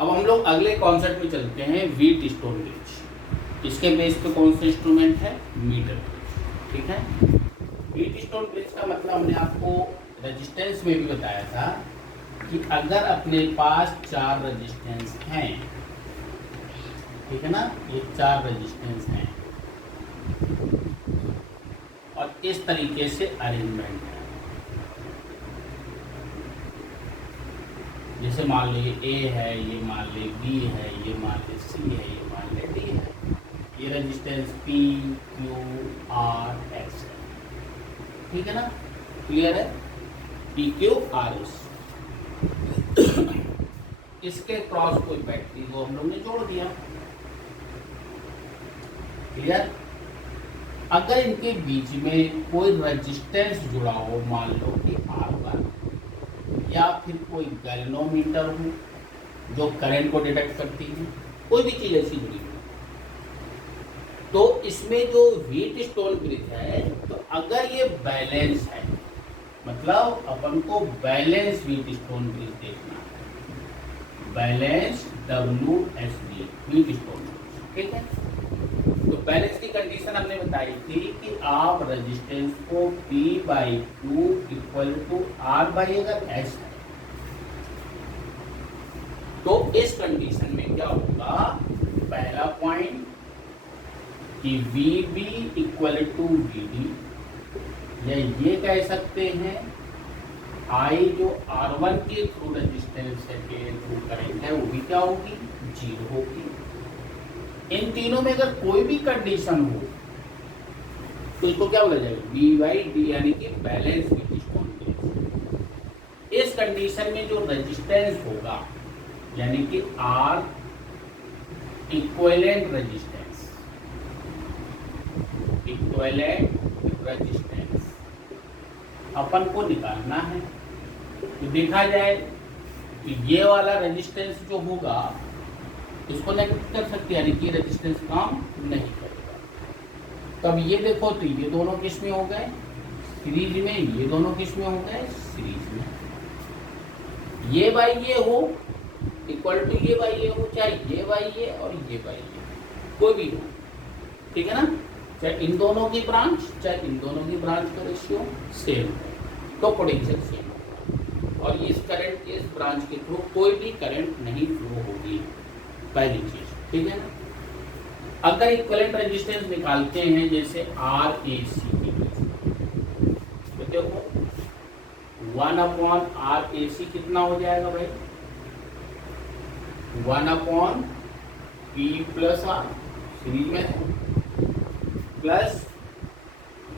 अब हम लोग अगले कॉन्सेप्ट में चलते हैं, व्हीट स्टोन ब्रिज। इसके बेस पे कौन सा इंस्ट्रूमेंट है? Meter bridge. ठीक है। व्हीट स्टोन ब्रिज का मतलब हमने आपको रेजिस्टेंस में भी बताया था कि अगर अपने पास 4 रेजिस्टेंस हैं, ठीक है ना, ये 4 रेजिस्टेंस हैं और इस तरीके से अरेंजमेंट है, जैसे मान लो ये ए है, ये मान ले बी है, ये मान ले सी है, ये मान ले डी है, ये resistance P Q R S है। ठीक है ना, क्लियर है? P Q R S. इसके क्रॉस कोई बैटरी को हम लोग ने जोड़ दिया। क्लियर? अगर इनके बीच में कोई रेजिस्टेंस जुड़ा हो, मान लो कि R1, या फिर कोई गैल्वेनोमीटर हो जो करंट को डिटेक्ट करती है, कोई भी चीज ऐसी जुड़ी हो, तो इसमें जो व्हीट स्टोन ब्रिज है, तो अगर ये बैलेंस है, मतलब अपन को बैलेंस व्हीट स्टोन ब्रिज देखना है, balance WSB wheat stone bridge. ठीक है। तो बैलेंस की कंडीशन हमने बताई थी कि आप रेजिस्टेंस को P/Q इक्वल टू R/S है, तो इस कंडीशन में क्या होगा? पहला पॉइंट कि VB इक्वल टू VD, या ये कह सकते हैं I जो R1 के थ्रू रेजिस्टेंस है, के थ्रू करंट है, वो भी क्या होगी? 0 होगी। इन तीनों में अगर कोई भी कंडीशन हो तो इसको क्या बोला जाएगा? B/D, यानी कि बैलेंस व्हीट स्टोन ब्रिज। इस कंडीशन में जो रेजिस्टेंस होगा, यानी कि R इक्विवेलेंट रेजिस्टेंस, अपन को निकालना है। तो देखा जाए तो ये वाला रेजिस्टेंस जो होगा इसको नेगेटिव कर सकते हैं, यानी कि रेजिस्टेंस काम नहीं करेगा। तब ये देखो तो ये दोनों किस में हो गए? सीरीज में। ये दोनों किस में हो गए? सीरीज में। ये बाई ये हो इक्वल टू ये बाई ये हो, चाहे ये बाई ये और ये बाई ये, कोई भी हो। ठीक है ना, चाहे इन दोनों की ब्रांच, चाहे इन दोनों की ब्रांच का रेशियो सेम है, तो पोटेंशियल सेम होगा, और इस करंट के इस ब्रांच के थ्रू कोई भी करंट नहीं फ्लो होगी, पहली चीज। ठीक है ना। अगर इक्विवेलेंट रेजिस्टेंस निकालते हैं जैसे RAC की, तो देखो 1/RAC कितना हो जाएगा भाई? 1/P प्लस R सीरीज में है, प्लस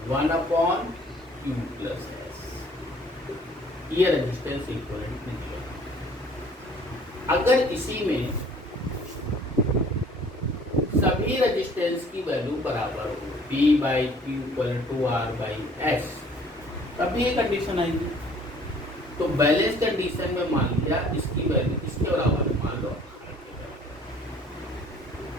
1/Q प्लस S, ये रेजिस्टेंस इक्विवेलेंट निकलेगा। अगर इसी में सभी रेजिस्टेंस की वैल्यू बराबर हो, P/Q इक्वल टू R/S, तब भी ये कंडीशन आएगी। तो बैलेंस कंडीशन में मान लिया इसकी वैल्यू इसके बराबर है, मान लो R के बराबर,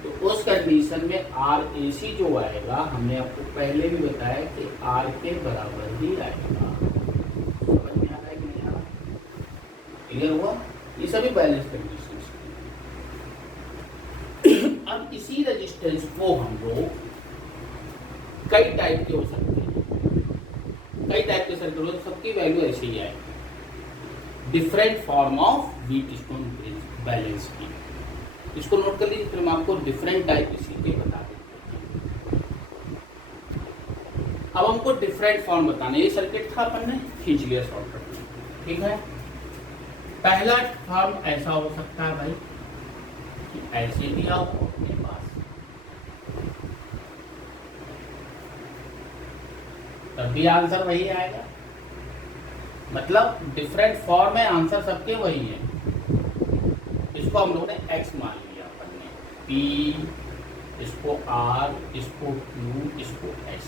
तो उस कंडीशन में RAC जो आएगा, हमने आपको पहले भी बताया कि R के बराबर ही आएगा। समझ में आ रहा है कि नहीं आ रहा? क्लियर हुआ? ये सभी बैलेंस कंडीशन। अब इसी रेजिस्टेंस को हम लोग कई टाइप के हो सकते हैं, कई टाइप के सर्किट हो, सबकी वैल्यू ऐसे ही आएगी। Different form of wheat stone bridge balance की, इसको नोट कर लीजिए, फिर मैं आपको डिफरेंट टाइप इसी के बता देता हूँ। अब हमको डिफरेंट फॉर्म बताना, ये सर्किट था, अपन ने खींच लिया शॉर्टकट में। ठीक है। पहला फॉर्म ऐसा हो सकता है भाई कि ऐसे दिया हो अपने पास, तब भी आंसर वही आएगा। मतलब डिफरेंट फॉर्म है, आंसर सबके वही है। इसको हम लोगों ने x मान लिया अपन ने, P, इसको R, इसको Q, इसको S,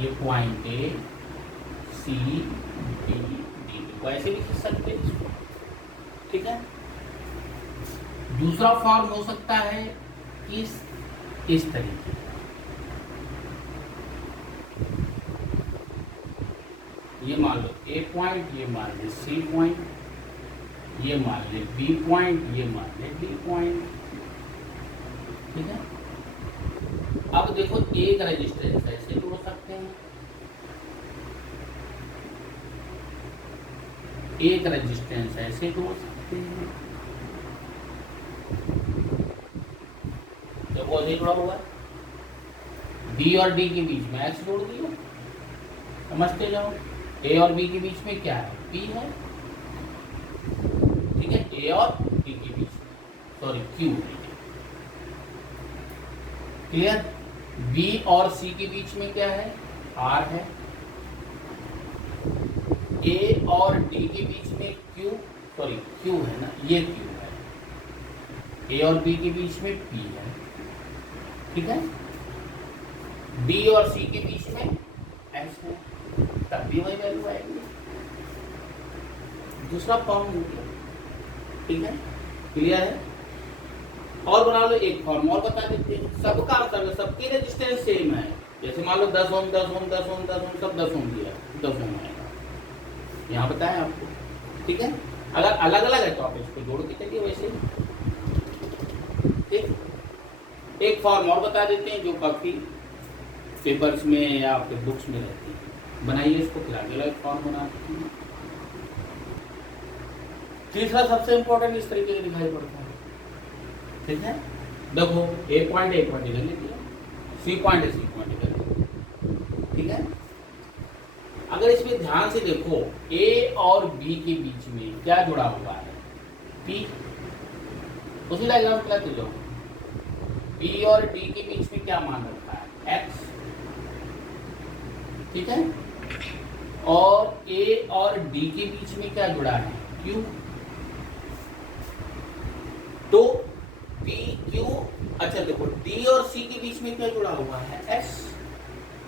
ये पॉइंट है C, D, D को ऐसे भी लिख सकते हैं इसको। ठीक है। दूसरा फॉर्म हो सकता है इस तरीके, ये मान लो A पॉइंट, ये मान लो C पॉइंट, ये मान ले बी पॉइंट, ये मान ले डी पॉइंट। ठीक है, अब देखो एक रेजिस्टेंस ऐसे जोड़ सकते हैं, एक रेजिस्टेंस ऐसे जोड़ सकते हैं, जब वो जुड़ा हुआ है बी और डी के बीच में एक्स जोड़ दिया, समझते जाओ। ए और बी के बीच में क्या है, पी है। ठीक है, ए और बी के बीच में, सॉरी क्यू, क्लियर। बी और सी के बीच में क्या है, आर है। ए और डी के बीच में क्यू, सॉरी क्यू है ना, ये क्यू है। ए और बी के बीच में पी है। ठीक है, डी और सी के बीच में एस है, तब भी वही वैल्यू आएगी, दूसरा फॉर्म हो गया। ठीक है, क्लियर है। और बना लो एक फॉर्म और बता देते हैं, सबका आंसर, सबकी रेजिस्टेंस सेम है। जैसे मान लो 10 ओम 10 ओम 10 ओम 10 ओम, सब 10 ओम दिया, 10 ओम आएगा, यहाँ बताया आपको। ठीक है, अगर अलग अलग है तो आप इसको जोड़ के चलिए वैसे। ठीक, एक फॉर्म और बता देते हैं जो काफी पेपर्स में या आपके बुक्स में रहती है, बनाइए इसको, फिर आगे एक फॉर्म बना देते हैं। तीसरा सबसे इंपॉर्टेंट इस तरीके से दिखाई पड़ता है। ठीक है, देखो ए पॉइंट इधर ले लिया, सी पॉइंट इधर ले लिया। ठीक है, अगर इसमें ध्यान से देखो ए और बी के बीच में क्या जुड़ा हुआ है, पी। उसी डायग्राम पे लेते जाओ, बी और डी के बीच में क्या मान रखा है, एक्स। ठीक है, और ए और डी के बीच में क्या जुड़ा है, क्यू। तो पी क्यू, अच्छा देखो डी और सी के बीच में क्या जुड़ा हुआ है, एस।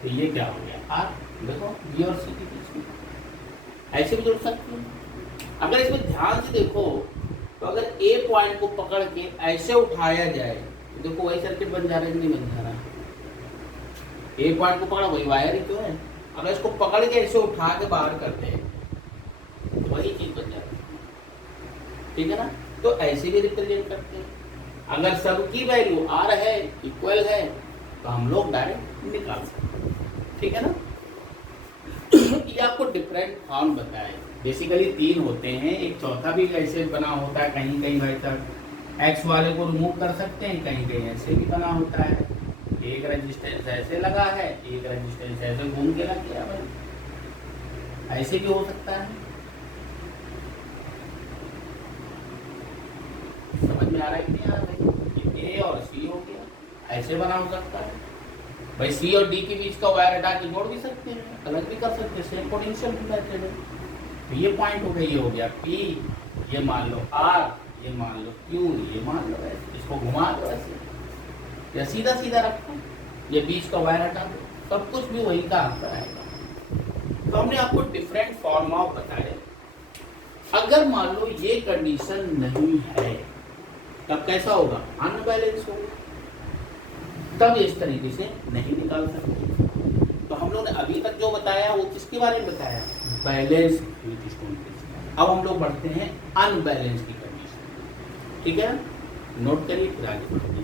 तो ये क्या हो गया, आर। देखो बी और सी के बीच में ऐसे भी जुड़ सकते हैं। अगर इसमें ध्यान से देखो तो अगर ए पॉइंट को पकड़ के ऐसे उठाया जाए तो देखो वही सर्किट बन जा रहा है कि नहीं बन जा रहा। ए पॉइंट को पकड़ा, वही वायर ही तो है। अगर इसको पकड़ के ऐसे उठा के बाहर करते हैं तो वही चीज बन जाती है। ठीक है ना, तो ऐसे भी रिप्रेजेंट करते हैं। अगर सबकी वैल्यू आर है, इक्वल है, तो हम लोग डायरेक्ट निकाल सकते हैं। ठीक है ना, ये आपको डिफरेंट फॉर्म बताए। बेसिकली 3 होते हैं, एक चौथा भी ऐसे बना होता है, कहीं कहीं भाई तक एक्स वाले को रिमूव कर सकते हैं, कहीं कहीं ऐसे भी बना होता है। एक रेजिस्टेंस ऐसे लगा है, एक रेजिस्टेंस ऐसे घूम के लग गया भाई, ऐसे भी हो सकता है। समझ में आ रहा है कि नहीं आ रहा है? ए और सी हो गया, ऐसे बना हो सकता है भाई। सी और डी के बीच का वायर हटा के जोड़ भी सकते हैं, अलग भी कर सकते हैं, सेम पोटेंशियल भी मेथड है। तो ये पॉइंट हो गया, ये हो गया पी, ये मान लो आर, ये मान लो क्यू, ये मान लो ऐसे, इसको घुमा दो ऐसे या सीधा सीधा रखो, ये बीच का वायर हटा दो, सब कुछ भी वही का आंसर आएगा। तो हमने आपको डिफरेंट फॉर्म ऑफ बताए। अगर मान लो ये कंडीशन नहीं है तब कैसा होगा, अनबैलेंस होगा, तब इस तरीके से नहीं निकाल सकते। तो हम लोग ने अभी तक जो बताया वो किसके बारे में बताया, बैलेंस स्टोन के। अब हम लोग बढ़ते हैं अनबैलेंस की कंडीशन। ठीक है, नोट करिए फिर आगे बढ़ते हैं।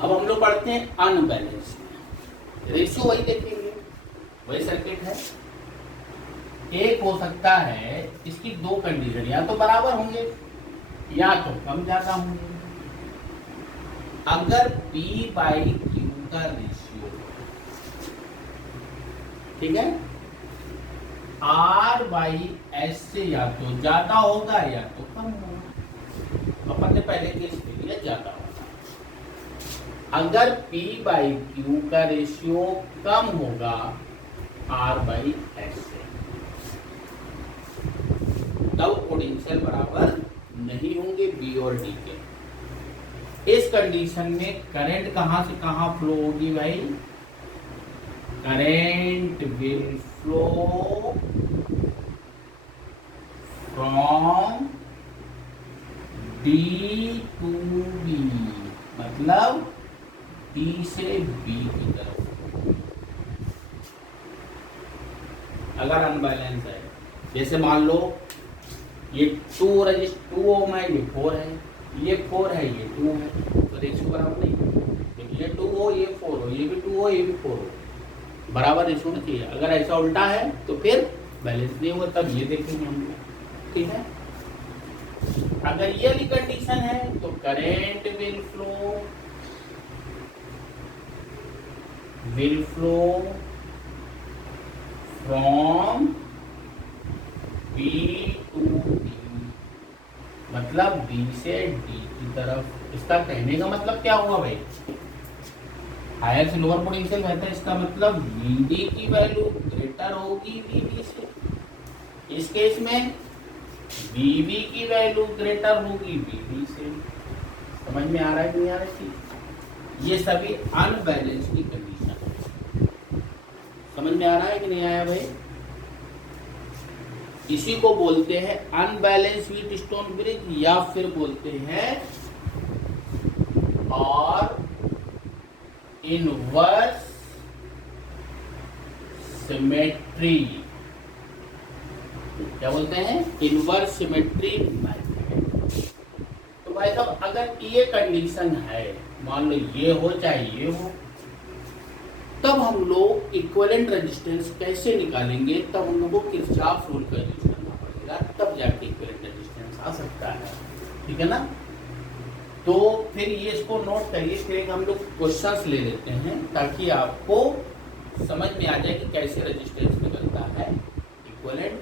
अब हम लोग बढ़ते हैं अनबैलेंस। रेशियो वही देखेंगे, वही सर्किट है। एक हो सकता है इसकी 2 कंडीशन, या तो बराबर होंगे या तो कम ज्यादा होंगे। अगर P बाई क्यू का रेशियो, ठीक है, R बाई एस से या तो ज्यादा होगा या तो कम होगा। अपन ने पहले केस ले लिया ज्यादा होगा। अगर P बाई क्यू का रेशियो कम होगा R बाई एस से, तब पोटेंशियल बराबर नहीं होंगे बी और डी के। इस कंडीशन में करंट कहां से कहां फ्लो होगी भाई, current will flow from D to B, मतलब डी से बी की तरफ। अगर अनबैलेंस है, जैसे मान लो ये 2 ओम है, ये 4 है, ये 4 है, ये 2 है, तो रेशियो बराबर नहीं है। ये 2 हो, ये 4 हो, ये भी 2 हो, ये भी 4 हो, बराबर रेशियो होना चाहिए। अगर ऐसा उल्टा है तो फिर बैलेंस नहीं होगा, तब ये देखेंगे हम लोग। ठीक है, अगर ये वाली कंडीशन है तो current will flow from B to D, मतलब B से D की तरफ। इसका कहने का मतलब क्या हुआ भाई, हायर से लोअर पोटेंशियल बहता है, इसका मतलब VD की वैल्यू ग्रेटर होगी VB से। इस केस में VB की वैल्यू ग्रेटर होगी VB से। समझ में आ रहा है कि नहीं आ रहा है? ये सभी अनबैलेंस की कंडीशन है। समझ में आ रहा है कि नहीं आया भाई? इसी को बोलते हैं अनबैलेंस व्हीटस्टोन ब्रिज, या फिर बोलते हैं और इनवर्स सिमेट्री। क्या बोलते हैं? Inverse symmetry method. तो भाई साहब अगर ये कंडीशन है, मान लो ये हो चाहे ये हो, तब हम लोग इक्विवेलेंट रेजिस्टेंस कैसे निकालेंगे? तब हम लोग को किरचॉफ रूल का यूज करना पड़ेगा, तब जाके इक्विवेलेंट रेजिस्टेंस आ सकता है। ठीक है ना? तो फिर ये इसको नोट करिए, फिर हम लोग क्वेश्चंस ले लेते हैं ताकि आपको समझ में आ जाए कि कैसे रेजिस्टेंस निकलता है इक्विवेलेंट,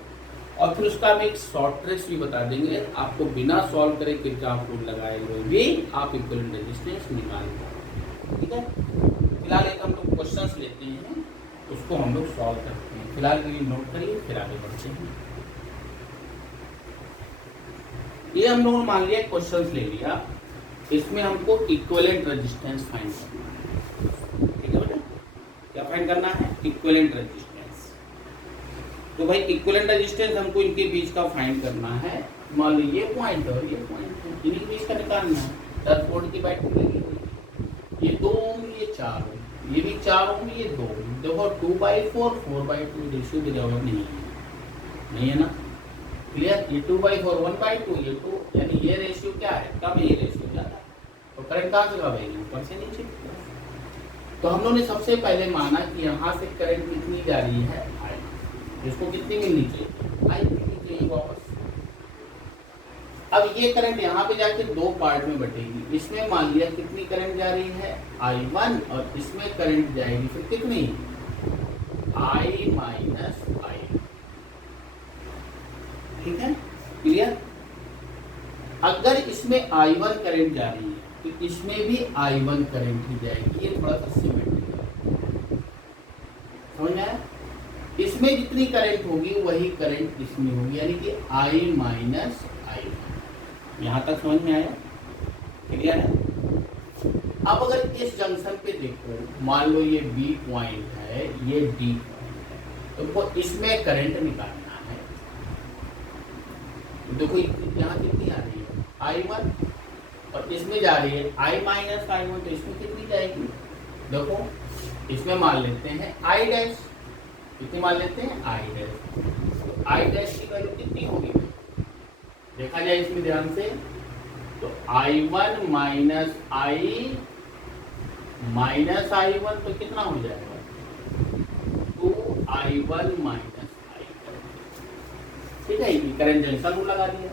और फिर उसका हम एक शॉर्ट ट्रिक्स भी बता देंगे। आपको बिना सॉल्व करे किरचॉफ रूल लगाए हुए भी आप इक्विवेलेंट रेजिस्टेंस निकाल पाएंगे। ठीक है, फिलहाल एक हम लोग क्वेश्चंस लेते हैं, उसको हम लोग सॉल्व करते हैं। फिलहाल के लिए नोट करिए, फिर आगे बढ़ते हैं। ये हम लोगों ने मान लिया क्वेश्चंस ले लिया, इसमें हमको इक्विवेलेंट रेजिस्टेंस फाइंड करना है। ठीक है बेटा, क्या फाइंड करना है? Equivalent resistance. तो भाई इक्विवेलेंट रेजिस्टेंस हमको इनके बीच का फाइंड करना है। मान लो ये पॉइंट और ये पॉइंट है, इनके बीच का निकालना है। 10 वोल्ट की बैटरी लगी हुई, ये 2 ओम, ये 4 ओम, ये भी 4 ओम, ये 2 ओम। देखो 2/4 4/2 रेशियो भी जवाब नहीं है ना? क्लियर? ये 2/4 1/2, ये 2, यानी ये रेशियो क्या है? कम, ये रेशियो ज्यादा। तो करंट कहाँ से भागेगी? ऊपर से नीचे। तो हम लोगों ने सबसे पहले माना कि यहाँ से करंट कितनी जा रही है? I, जिसको कितनी मिलनी चाहिए? I मिलनी चाहिए वापस। अब ये करंट यहाँ पे जाके 2 पार्ट में बटेगी। इसमें मान लिया कितनी करंट जा रही है? I1, और इसमें करंट जाएगी फिर कितनी? I minus I। ठीक है, क्लियर? अगर इसमें I1 करंट जा रही है तो इसमें भी I1 करंट ही जाएगी। ये थोड़ा सा सिमेट्रिकल है, समझ में आया? इसमें जितनी करंट होगी वही करंट इसमें होगी, यानी कि I माइनस I। यहां तक समझ में आया? क्लियर है? अब अगर इस जंक्शन पे देखो, मान लो ये B पॉइंट है, ये D पॉइंट है, तो इसमें करंट निकालना है। देखो यहाँ कितनी आ रही है? I1, और इसमें जा रही है I माइनस I1, तो इसमें कितनी जाएगी? देखो इसमें मान लेते हैं I डैश, कितनी मान लेते हैं? I dash. तो I डैश की वैल्यू कितनी होगी? देखा जाए इसमें ध्यान से, तो I1 माइनस I1 तो कितना हो जाएगा? 2I1 minus I1। ठीक है, करंट जंक्शन रूल लगा दिया।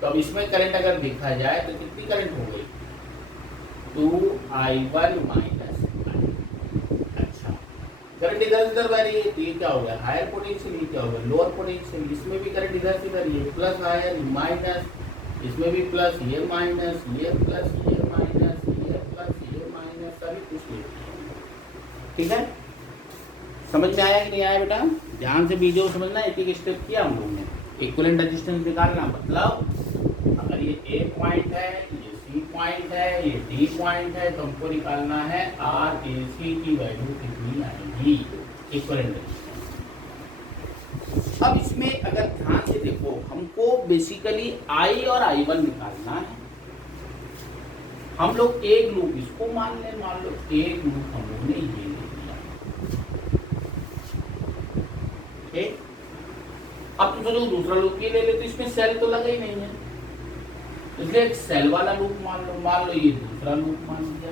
तो अब इसमें करंट अगर देखा जाए तो कितनी करंट हो गई? 2I1 minus I। अच्छा, करंट इधर उधर बह रही है, तो ये क्या हो गया? हायर पोटेंशियल, ये क्या हो गया? Lower potential. इसमें भी करंट इधर से इधर, ये प्लस हायर माइनस, इसमें भी प्लस, ये माइनस, ये प्लस, ये माइनस, ये प्लस, ये माइनस, सभी कुछ नहीं। ठीक है, समझ में आया कि नहीं आया बेटा? ध्यान से वीडियो समझना, एक एक स्टेप किया हम लोगों ने। इक्विवेलेंट रेजिस्टेंस निकालना मतलब अगर ये A पॉइंट है, ये C पॉइंट है, ये D पॉइंट है, तो हमको निकालना है RAC की वैल्यू कितनी आएगी इक्विवेलेंट रेजिस्टेंस। अब इसमें अगर ध्यान से देखो, हमको बेसिकली I और I1 निकालना है। हम लोग एक लूप इसको मान लें, मान लो एक लूप हम लोग ने ये ले लिया। ठीक, अब तो चलो दूसरा लूप ये ले ले, तो इसमें सेल तो लगा ही नहीं है, इसलिए एक सेल वाला लूप मान लो ये दूसरा लूप मान लिया,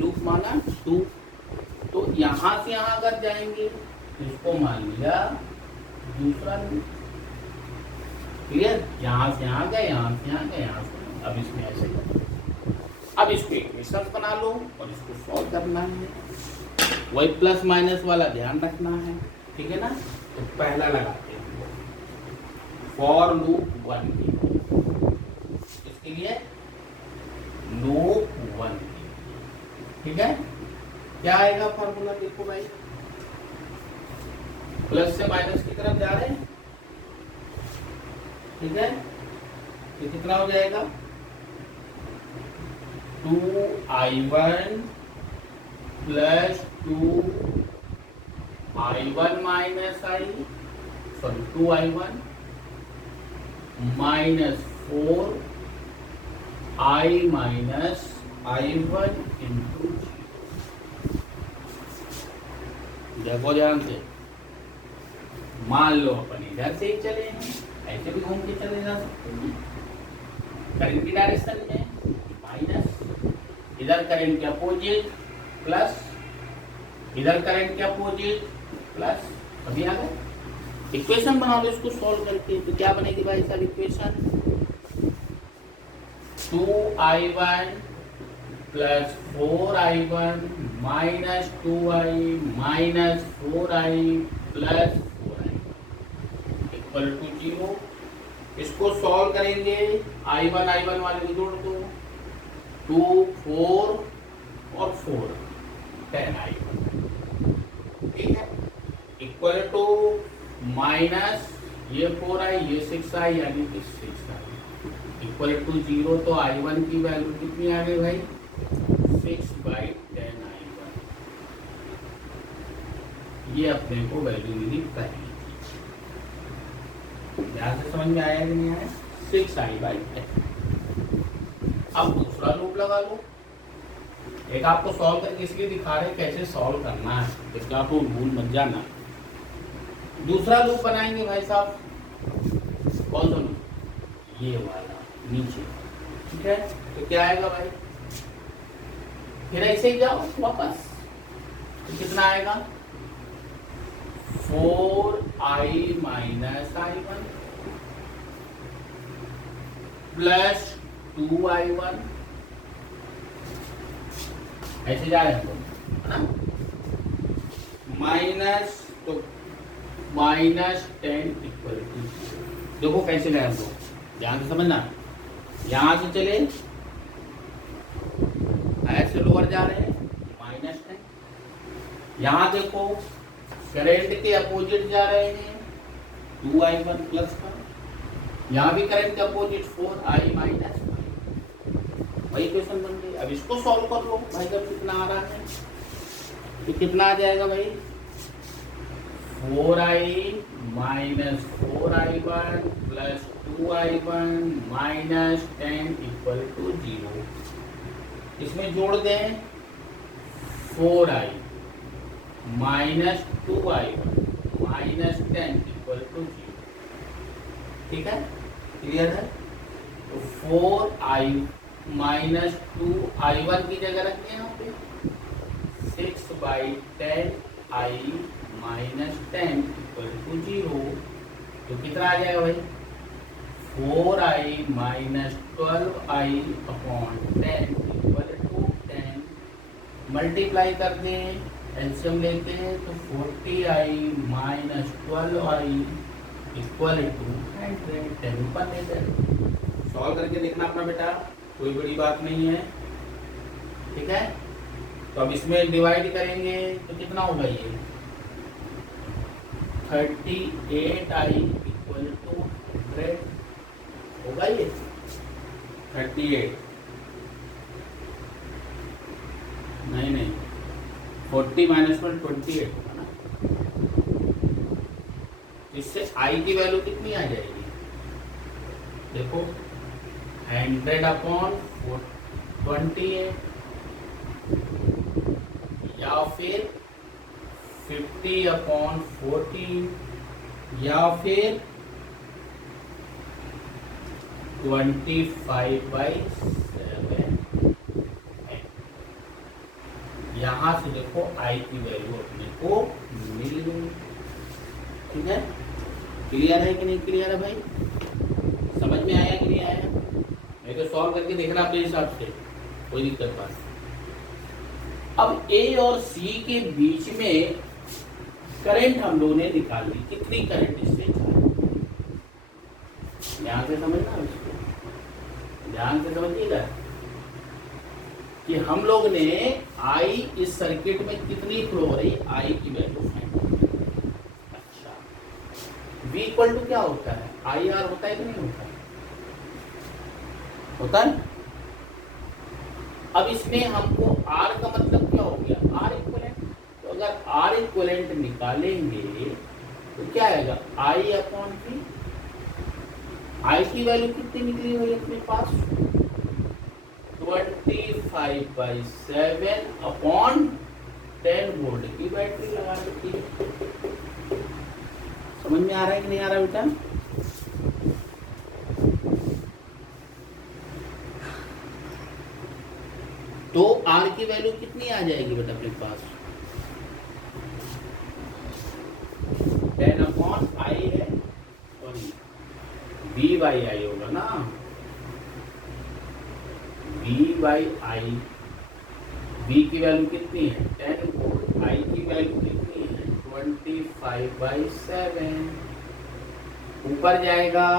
लूप माना 2। तो यहां से यहां अगर जाएंगे तो इसको मान लिया दूसरा लूप। क्लियर? यहां से यहां गए, यहां से यहां गए, यहां से। अब इसमें ऐसे अब इसको इक्वेशन बना लो और इसको सॉल्व करना है। वही प्लस माइनस वाला ध्यान रखना है, ठीक है ना? तो पहला लगाते हैं फॉर लूप 1 इसके लिए लूप 1, ठीक है? क्या आएगा फॉर्मूला? देखो भाई, प्लस से माइनस की तरफ जा रहे हैं, ठीक है? तो कितना हो जाएगा? 2i1 plus 2i1 minus i, sorry 2i1 minus 4i minus i1 into. देखो ध्यान से, मान लो अपन इधर से ही चले हैं, ऐसे भी घूम के चले जा सकते हैं। करंट की डायरेक्शन में माइनस, इधर करंट के अपोजिट प्लस, इधर करंट के अपोजिट प्लस। अभी आ गए, इक्वेशन बना लो इसको सॉल्व करके। तो क्या बनेगी भाई साहब equation? 2i1 plus 4i1 minus 2i minus 4i plus 4i equal to 0। इसको सॉल्व करेंगे, i1 वाले को जोड़ दो, 2 4 और 4 10i1, ठीक है? इक्वल टू माइनस ये 4i ये 6i यानी कि 6i इक्वल टू 0। तो i1 की वैल्यू कितनी आ गई भाई? 6/10i1। ये अपने को वैल्यू मिली पहली। ध्यान से समझ में आया कि नहीं आया? 6i/10। अब दूसरा लूप लगा लो। एक आपको सॉल्व करके इसलिए दिखा रहे कैसे सॉल्व करना है, इसका आपको भूल मत जाना। दूसरा लूप बनाएंगे भाई साहब, कौन सा लूप? ये वाला नीचे, ठीक है? तो क्या आएगा भाई? फिर ऐसे ही जाओ वापस, तो कितना आएगा? 4i minus i1 plus 2i1, ऐसे जा रहे हैं हम, है ना? माइनस, तो माइनस 10 इक्वल टू। देखो कैसे गए हम लोग, ध्यान से समझना। यहां से चले, ऐसे लोअर जा रहे हैं, माइनस 10। यहां देखो करंट के अपोजिट जा रहे हैं, 2i1 प्लस का। यहाँ भी करंट के अपोजिट 4i माइनस, वही क्वेश्चन बन गई। अब इसको सॉल्व कर लो भाई, जब कितना आ रहा है तो कितना आ जाएगा भाई? 4i minus 4i1 plus 2i1 minus 10 equal to 0। इसमें जोड़ दें 4i minus 2i1 minus 10 equal to 0, ठीक है? क्लियर है? तो 4i माइनस 2i1 की जगह रखें यहाँ पे 6/10i माइनस 10 इक्वल टू 0। तो कितना आ जाएगा भाई? 4i minus 12i upon 10 equal to 10। Multiply कर दें, एलसीएम लेते हैं तो 40i minus 12i equal to 100 ऊपर लेते हैं। सॉल्व करके देखना अपना बेटा, कोई बड़ी बात नहीं है, ठीक है? तो अब इसमें डिवाइड करेंगे तो कितना होगा ये? 38i इक्वल टू 100 होगा ये 38, नहीं 40 माइनस 1 28 होगा ना। इससे i की वैल्यू कितनी आ जाएगी? देखो 100 अपॉन 28 या फिर 50 अपॉन 14 या फिर 25/7 है। यहां से देखो आई की वैल्यू अपने को मिल गई। ठीक है, क्लियर है कि नहीं क्लियर है भाई? समझ में आया कि नहीं आया? मैं तो सॉल्व करके देखना अपने हिसाब से, कोई दिक्कत बात। अब ए और सी के बीच में करंट हम लोगों ने निकाल ली, कितनी करंट इससे जा रही है। ध्यान से समझना इसको, ध्यान से समझिएगा कि हम लोग ने आई इस सर्किट में कितनी फ्लो हो रही, आई की वैल्यू फाइंड। अच्छा, V इक्वल टू क्या होता है, आई आर होता है कि नहीं होता है? होता है। अब इसमें हमको R का मतलब क्या हो गया, R इक्वलेंट। तो अगर R इक्वलेंट निकालेंगे तो क्या आएगा, I अपॉन V। I की वैल्यू कितनी निकली हुई अपने पास, 25/7 अपॉन 10 वोल्ट की बैटरी लगा रखी है। समझ में आ रहा है कि नहीं आ रहा बेटा? तो R की वैल्यू कितनी आ जाएगी बेटा अपने पास, 10 अपॉन I है, सॉरी V/I होगा ना, V/I। V की वैल्यू कितनी है 10 वोल्ट, I की वैल्यू कितनी है 25/7। ऊपर जाएगा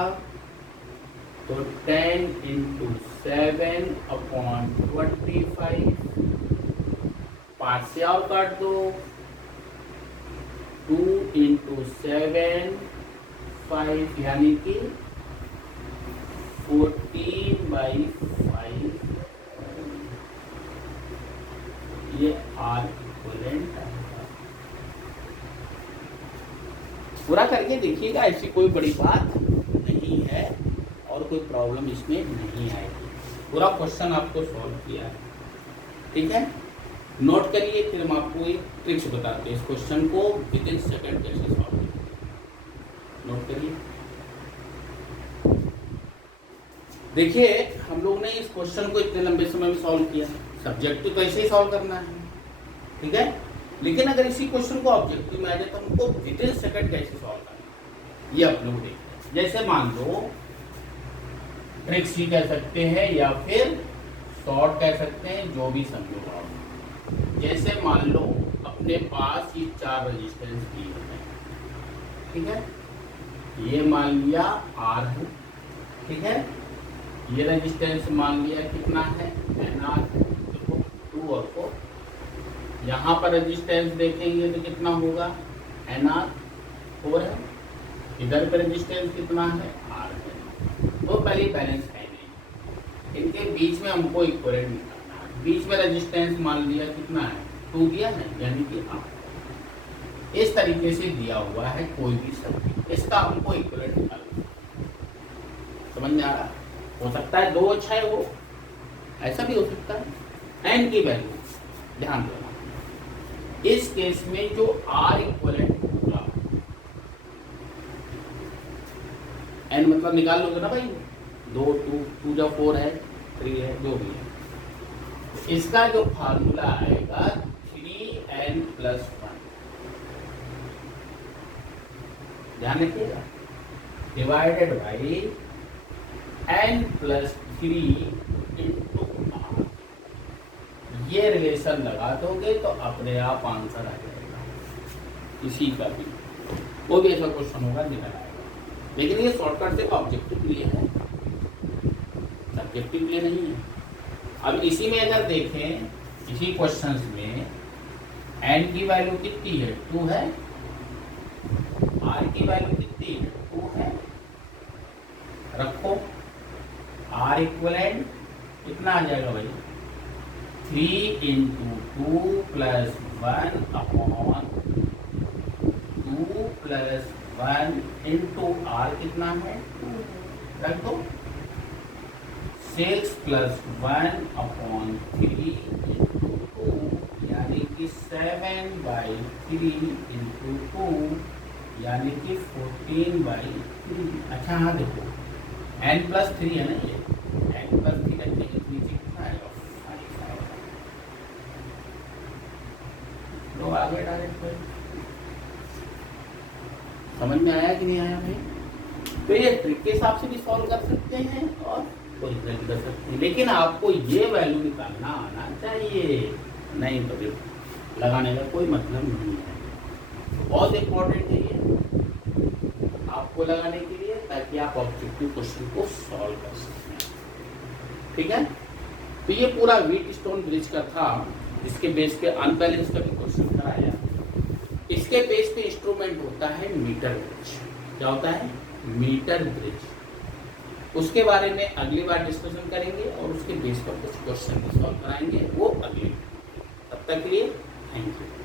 तो 10 इंटू 7 अपॉन 25, 5 से और काट दो, 2 इंटू 7 5, यानी कि 14/5। ये R इक्विवेलेंट आएगा। पूरा करके देखिएगा, ऐसी कोई बड़ी बात नहीं है और कोई प्रॉब्लम इसमें नहीं आएगी। पूरा क्वेश्चन आपको सॉल्व किया है, ठीक है। नोट करिए, फिर हम आपको एक ट्रिक्स बताते हैं इस क्वेश्चन को विद इन सेकंड कैसे सॉल्व करें। नोट करिए, देखिए हम लोग ने इस क्वेश्चन को इतने लंबे समय में सॉल्व किया। सब्जेक्टिव तो ऐसे ही सॉल्व करना है, ठीक है। लेकिन अगर इसी क्वेश्चन को ऑब्जेक्टिव में आ जाए तो हमको विद इन सेकंड कैसे सॉल्व करना है, ये आप लोग देखिए। जैसे मान लो ट्रिक्स ही कह सकते हैं या फिर शॉर्ट कह सकते हैं, जो भी समझो आप। जैसे मान लो अपने पास ये 4 रेजिस्टेंस दिए हैं, ठीक है। ये मान लिया R है, ठीक है। ये रेजिस्टेंस मान लिया कितना है NR, देखो 2 और 4। यहाँ पर रेजिस्टेंस देखेंगे तो कितना होगा NR 4 है, इधर पर रेजिस्टेंस कितना है R है। तो पहले बैलेंस है नहीं, इनके बीच में हमको इक्विवेलेंट निकालना है। बीच में रेजिस्टेंस मान लिया कितना है 2 दिया है, यानी कि R। इस तरीके से दिया हुआ है कोई भी सर्किट, इसका हमको इक्विवेलेंट निकालना है। समझ में आ रहा है? हो सकता है 2 अच्छा है, वो ऐसा भी हो सकता है। n की वैल्यू ध्यान देना, इस केस में जो R इक्विवेलेंट होगा, n मतलब निकाल लोगे ना भाई, 2 2 जब 4 है, 3 है, 2 भी है। इसका जो फार्मूला आएगा 3n+1, ध्यान रखिएगा, divided by n+3 into R। ये रिलेशन लगा दोगे तो अपने आप आंसर आ जाएगा। इसी का भी वो भी ऐसा क्वेश्चन होगा, निकल आएगा। लेकिन ये शॉर्टकट से ऑब्जेक्टिव के लिए है, सब्जेक्टिव के लिए नहीं है। अब इसी में अगर देखें, इसी क्वेश्चंस में n की वैल्यू कितनी है 2 है, R की वैल्यू कितनी है 2 है। रखो R इक्विवेलेंट कितना आ जाएगा भाई 3 इंटू 2 + 1 अपॉन 2 + 1 इंटू R कितना है 2, रख दो। 6 + 1 अपॉन 3 इंटू 2, यानी कि 7/3 इंटू 2, यानी कि 14/3। अच्छा हाँ देखो, n+3 है ना ये, n+3 रखने के नीचे कितना आएगा, 5 तो आगे डायरेक्ट भाई। समझ में आया कि नहीं आया भाई? तो ये ट्रिक के हिसाब से भी सॉल्व कर सकते हैं और ओरिजिनल भी कर सकते हैं, लेकिन आपको ये वैल्यू निकालना आना चाहिए, नहीं तो फिर लगाने का कोई मतलब नहीं है। बहुत इंपॉर्टेंट है ये आपको लगाने के लिए, ताकि आप ऑब्जेक्टिव क्वेश्चन को सॉल्व कर सकें। ठीक है, तो ये पूरा व्हीटस्टोन ब्रिज का था, जिसके बेस पे अनबैलेंस का भी क्वेश्चन कराया। इसके बेस पे इंस्ट्रूमेंट होता है मीटर ब्रिज। क्या होता है? Meter bridge. उसके बारे में अगली बार डिस्कशन करेंगे और उसके बेस पर कुछ क्वेश्चन भी सॉल्व कराएंगे, वो अगली। तब तक के लिए थैंक यू।